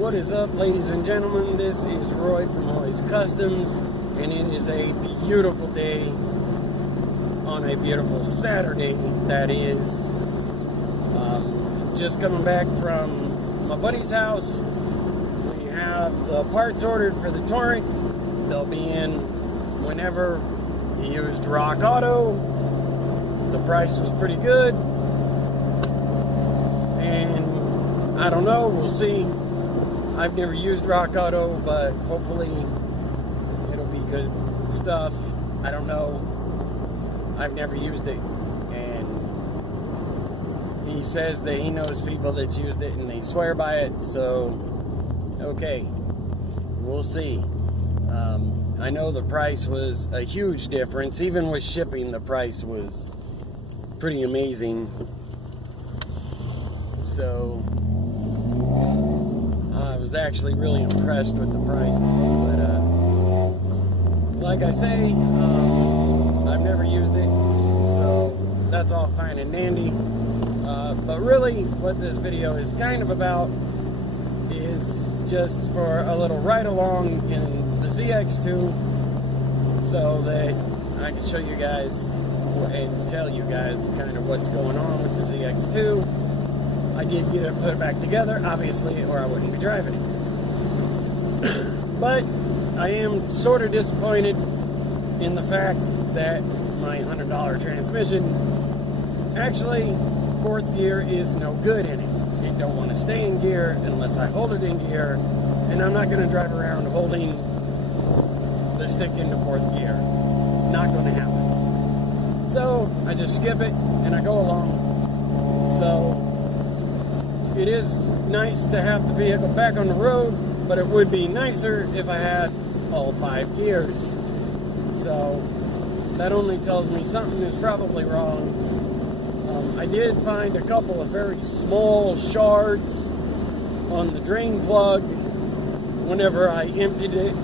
What is up, ladies and gentlemen? This is Roy from Roy's Customs, and it is a beautiful day on a beautiful Saturday, that is. Just coming back from my buddy's house. We have the parts ordered for the Torrent. They'll be in whenever. He used Rock Auto. The price was pretty good. And I don't know, we'll see. I've never used Rock Auto, but hopefully it'll be good stuff. I don't know. I've never used it. And he says that he knows people that's used it and they swear by it. So, okay. We'll see. I know the price was a huge difference. Even with shipping, the price was pretty amazing. So I was actually really impressed with the prices. But like I say, I've never used it, so that's all fine and dandy. But really, what this video is kind of about is just for a little ride along in the Zx2, so that I can show you guys and tell you guys kind of what's going on with the Zx2. I did get it put back together, obviously, or I wouldn't be driving it. But I am sort of disappointed in the fact that my $100 transmission, actually, fourth gear is no good in it. It don't want to stay in gear unless I hold it in gear, and I'm not going to drive around holding the stick into fourth gear. Not going to happen. So I just skip it and I go along. So it is nice to have the vehicle back on the road, but it would be nicer if I had all 5 gears. So that only tells me something is probably wrong. I did find a couple of very small shards on the drain plug whenever I emptied it,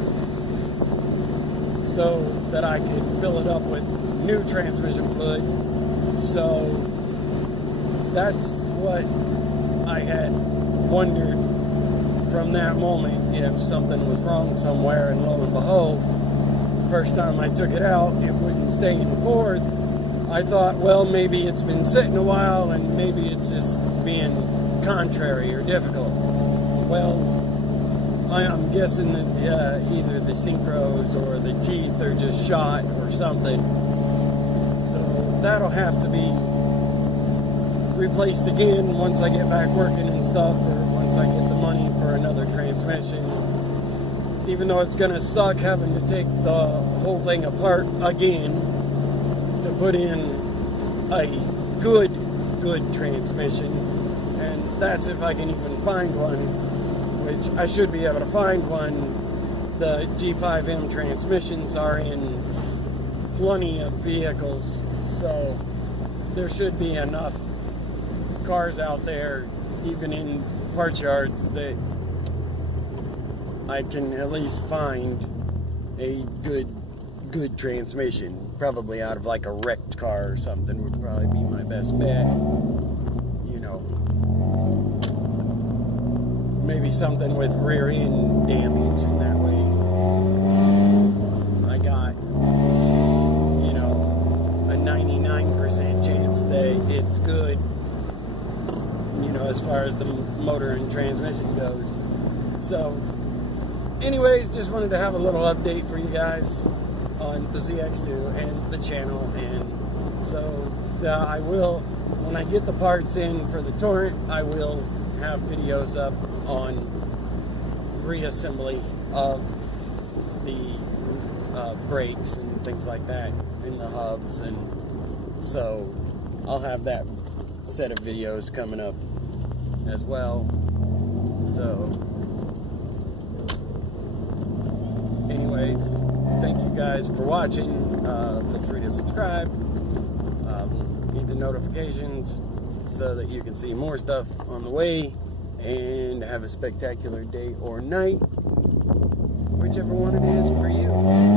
so that I could fill it up with new transmission fluid. So that's what I had wondered from that moment, if something was wrong somewhere, and lo and behold, the first time I took it out, it wouldn't stay in fourth. I thought, well, maybe it's been sitting a while and maybe it's just being contrary or difficult. Well, I'm guessing that either the synchros or the teeth are just shot or something. So that'll have to be replaced again once I get back working and stuff, or once I get the money for another transmission. Even though it's gonna suck having to take the whole thing apart again to put in a good transmission, and that's if I can even find one, which I should be able to find one. The G5M transmissions are in plenty of vehicles, so there should be enough cars out there, even in parts yards, that I can at least find a good transmission. Probably out of like a wrecked car or something would probably be my best bet. You know, maybe something with rear end damage, and that way I got, you know, a 99% chance that it's good, you know, as far as the motor and transmission goes. So anyways, just wanted to have a little update for you guys on the Zx2 and the channel. And so I will, when I get the parts in for the Torrent, I will have videos up on reassembly of the brakes and things like that in the hubs, and so I'll have that set of videos coming up as well. So anyways, thank you guys for watching. Feel free to subscribe, hit the notifications so that you can see more stuff on the way, and have a spectacular day or night, whichever one it is for you.